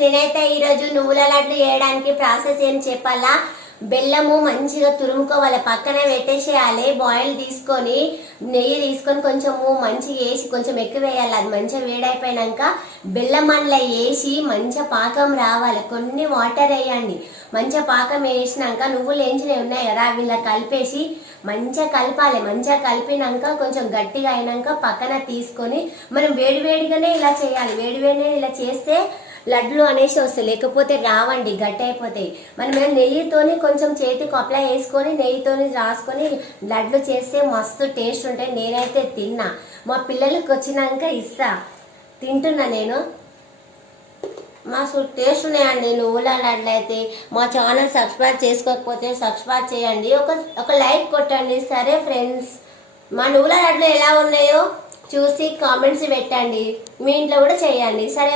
నేనైతే ఈరోజు నువ్వుల లడ్డు చేయడానికి ప్రాసెస్ ఏం చెప్పాలా. బెల్లము మంచిగా తురుముకోవాలి, పక్కనే పెట్టేసేయాలి. బాయిల్ తీసుకొని నెయ్యి తీసుకొని కొంచెము మంచిగా వేసి కొంచెం ఎక్కువ వేయాలి. అది మంచిగా వేడైపోయినాక బెల్లం అందులో వేసి మంచిగా పాకం రావాలి. కొన్ని వాటర్ వేయండి. మంచిగా పాకం వేసినాక నువ్వులు వేయించినవి ఉన్నాయి కదా అవి ఇలా కలిపేసి మంచిగా కలపాలి. మంచిగా కలిపినాక కొంచెం గట్టిగా అయినాక పక్కన తీసుకొని మనం వేడివేడిగానే ఇలా చేయాలి. వేడివేడిగానే ఇలా చేస్తే లడ్లు అనేసి వస్తాయి, లేకపోతే రావండి, గట్టి అయిపోతాయి. మనం నెయ్యితోని కొంచెం చేతికి అప్లై వేసుకొని నెయ్యితోని రాసుకొని లడ్లు చేస్తే మస్తు టేస్ట్ ఉంటాయి. నేనైతే తిన్నా, మా పిల్లలకి వచ్చినాక ఇస్తా, తింటున్నా నేను. మస్తు టేస్ట్ ఉన్నాయండి నువ్వుల లడ్లు అయితే. మా ఛానల్ సబ్స్క్రైబ్ చేసుకోకపోతే సబ్స్క్రైబ్ చేయండి, ఒక లైక్ కొట్టండి. సరే ఫ్రెండ్స్, మా నువ్వుల లడ్లు ఎలా ఉన్నాయో చూసి కామెంట్స్ పెట్టండి, మీ ఇంట్లో కూడా చేయండి. సరే.